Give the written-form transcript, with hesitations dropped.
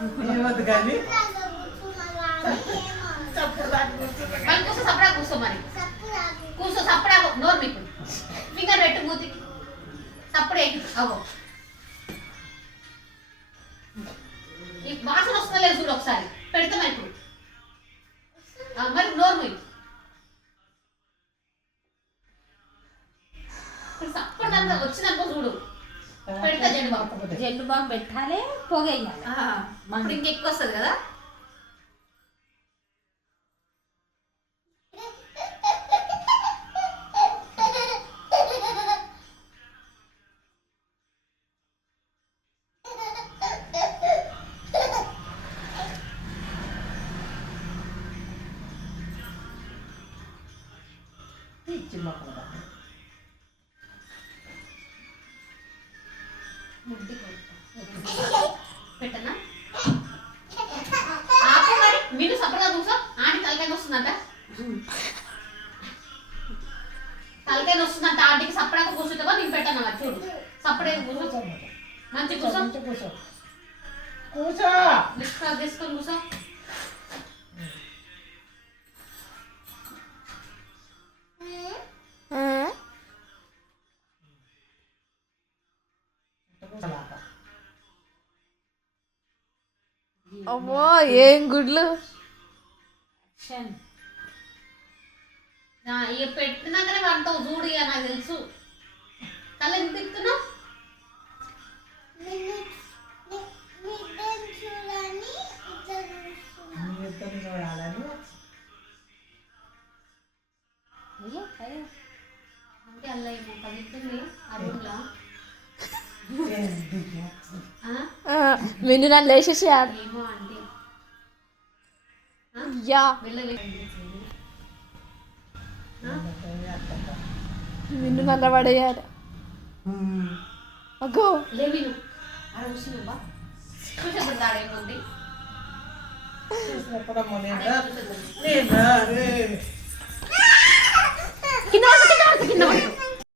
ఏమవుతుంది కానీ మరి కూర్చో సపడా కూర్చో మరి కూర్చో సపడా నోరు మీకు ఫింగర్ పెట్టు మూతికి సప్పుడే అవో ఈ వాసన వస్తుందో చూడు ఒకసారి పెడతాం ఇప్పుడు మరి నోరు మూయి ఇప్పుడు సప్పడంతా వచ్చినాక చూడు పెడతా జెండు బాంబు జెండు బాంబు పెట్టాలి పొగ వేయాలి ఇప్పుడు ఇంకెక్కువ వస్తుంది కదా పెట్టనా ఆపు మరి మీరు సపరేట్గా కూర్చో ఆంటీ తలకాయ వస్తుందంట తలకాయ వస్తుందంట ఆంటీకి సపరేట్గా కూర్చుంటావా నేను పెట్టాను మరి చూడు సపరేట్ కూర్చో మంచి కూర్చో కూర్చో కూర్చో తీసుకొని కూర్చో అమ్మో ఏం గుడ్లు ఇక పెట్టినాకనే వంటావు చూడు ఇక నాకు తెలుసు కళ్ళు ఎంత తిప్పుతున్నావు చూడాలని అంటే అల్ల ఏమో కలుగుతుంది ఆ రూమ్లో మిన్ను నన్ను లేచేసేయాడు ఏమో అంటే యా మిన్ను నల్ల పడేయాడు అగో లేవి నువ్వు ఆడ కూర్చున్నావా కూర్చోబడి తాడేముంది చూసినప్పుడు